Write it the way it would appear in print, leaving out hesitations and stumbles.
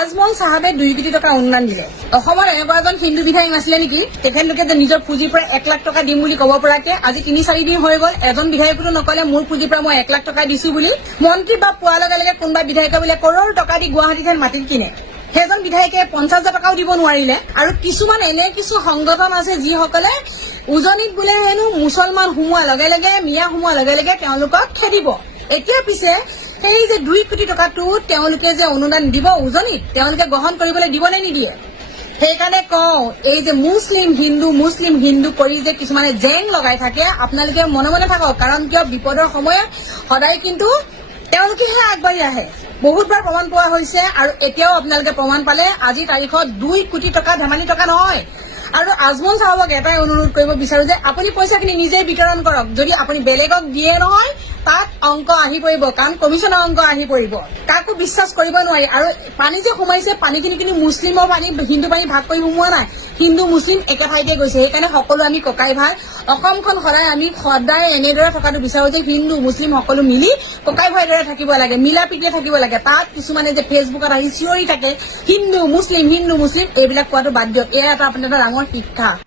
আজমল সাহাবে 2 কোটি টকা অনুদান দিলে অসমৰ এনেকুৱা এজন হিন্দু বিধায়ক নাছিলে নেকি তেখেতলোকে যে নিজৰ পুঁজিৰ পৰা 1 লাখ টকা দিম বুলি ক'ব পৰাকে আজি 3-4 দিন হৈ গ'ল এজন বিধায়কটো নকলে মোৰ পুঁজিৰ পৰা মই 1 লাখ টকা দিছো বুলি মন্ত্ৰী বা পোৱাৰ লগে লগে কোনোবা বিধায়কে বোলে কৰোৰ টকা দি গুৱাহাটীত মাটি কিনে সেইজন বিধায়কে 50,000 টকাও দিব নোৱাৰিলে আৰু কিছুমান এনে কিছু সংগঠন আছে যিসকলে উজনিত বোলে হেনো মুছলমান সোমোৱাৰ লগে লগে মিয়া সোমোৱাৰ লগে লগে তেওঁলোকক খেদিব এতিয়া পিছে সেই যে 2 কোটি টকাটো তেওঁলোকে যে অনুদান দিব উজনিত তেওঁলোকে গ্ৰহণ কৰিবলৈ দিব নে নিদিয়ে সেইকাৰণে কওঁ এই যে মুছলিম হিন্দু কৰি যে কিছুমানে জেং লগাই থাকে আপোনালোকে মনে মনে থাকক কাৰণ কিয় বিপদৰ সময়ত সদায় কিন্তু তেওঁলোকেহে আগবাঢ়ি আহে বহুতবাৰ প্ৰমাণ পোৱা হৈছে আৰু এতিয়াও আপোনালোকে প্ৰমাণ পালে আজি তাৰিখত 2 কোটি টকা ধেমালি টকা নহয় আৰু আজমল সাহেবক এটাই অনুৰোধ কৰিব বিচাৰো যে আপুনি পইচাখিনি নিজে বিতৰণ কৰক যদি আপুনি বেলেগক দিয়ে নহয় তাত অংক আহি পৰিব কাৰণ কমিশনৰ অংক আহি পৰিব কাকো বিশ্বাস কৰিব নোৱাৰি আৰু পানী যে সোমাইছে পানীখিনি মুছলিমৰ পানী হিন্দু পানী ভাগ কৰি সোমোৱা নাই হিন্দু মুছলিম একে ঠাইতে গৈছে সেইকাৰণে সকলো আমি ককাই ভাই অসমখন সদায় এনেদৰে থকাটো বিচাৰো যে হিন্দু মুছলিম সকলো মিলি ককাই ভাইৰ দৰে থাকিব লাগে মিলা প্ৰীতিৰে থাকিব লাগে তাত কিছুমানে যে ফেচবুকত আহি চিঞৰি থাকে হিন্দু মুছলিম এইবিলাক কোৱাটো বাদ দিয়ক এয়া এটা আপোনাৰ ডাঙৰ শিক্ষা